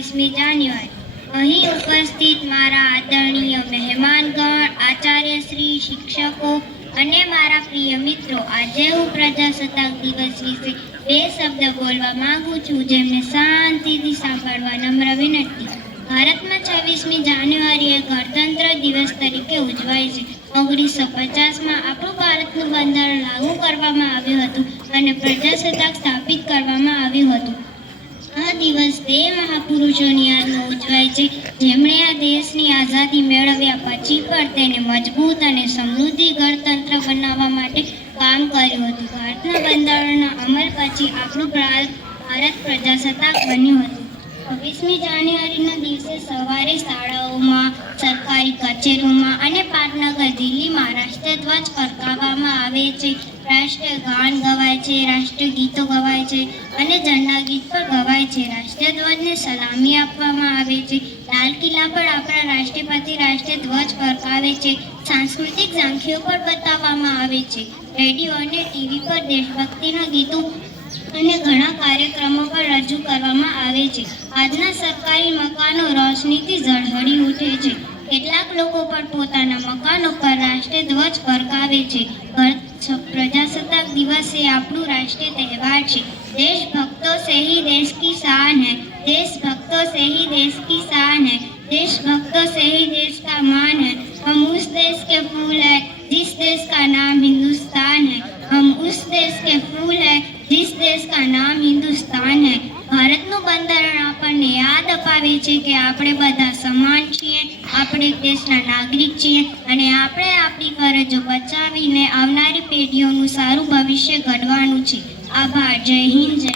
26મી જાન્યુઆરી. અહીં ઉપસ્થિત મારા આદરણીય મહેમાનગણ, આચાર્યશ્રી, શિક્ષકો અને મારા પ્રિય મિત્રો, આજે હું પ્રજાસત્તાક દિવસ વિશે બે શબ્દ બોલવા માંગુ છું, જેમને શાંતિથી સાંભળવા નમ્ર વિનંતી. ભારતમાં 26મી જાન્યુઆરી એ ગણતંત્ર દિવસ તરીકે ઉજવાય છે. 1950માં આપણું ભારતનું બંધારણ લાગુ કરવામાં આવ્યું હતું અને પ્રજાસત્તાક સ્થાપિત કરવામાં આવ્યું હતું. આ દિવસ તે મહાપુરુષોની યાદમાં ઉજવાય છે જેમણે આ દેશની આઝાદી મેળવ્યા પછી પણ તેને મજબૂત અને સમૃદ્ધ ગણતંત્ર બનાવવા માટે કામ કર્યું હતું. ભારતના બંધારણના અમલ પછી આપણું ભારત પ્રજાસત્તાક બન્યું હતું. 26મી જાન્યુઆરીના દિવસે સવારે શાળાઓમાં, સરકારી કચેરીઓમાં અને પાટનગર દિલ્હીમાં રાષ્ટ્રધ્વજ ફરકાવવામાં આવે છે. રાષ્ટ્રગાન ગવાય છે, રાષ્ટ્રગીતો ગવાય છે અને ઝંડા ગીત પણ ગવાય છે. રાષ્ટ્રધ્વજને સલામી આપવામાં આવે છે. લાલ કિલ્લા પર આપણા રાષ્ટ્રપતિ રાષ્ટ્રધ્વજ ફરકાવે છે. સાંસ્કૃતિક ઝાંખીઓ પણ બતાવવામાં આવે છે. રેડિયો અને ટીવી પર દેશભક્તિના ગીતો અને ઘણા કાર્યક્રમો પણ રજૂ કરવામાં આવે છે. આજના સરકારી મકાનો રોશનીથી ઝળહળી ઉઠે છે. કેટલાક લોકો પણ પોતાના મકાનો પર રાષ્ટ્રધ્વજ ફરકાવે છે. प्रजासत्ताक दिवस से આપણું રાષ્ટ્રીય તહેવાર છે. देशभक्तों से ही देश की शान है, देशभक्तों से ही देश की शान है, देशभक्तों से ही देश का मान है. हम उस देश के फूल हैं जिस देश का नाम हिंदुस्तान है. हम उस देश के फूल हैं जिस देश का नाम हिंदुस्तान है. ભારતનું બંધારણ આપણને યાદ અપાવે છે કે આપણે બધા સમાન છીએ, આપણે દેશના નાગરિક છીએ અને આપણે આપણી ફરજો બચાવીને આવનારી પેઢીઓનું સારું ભવિષ્ય ઘડવાનું છે. આભાર. જય હિન્દ, જય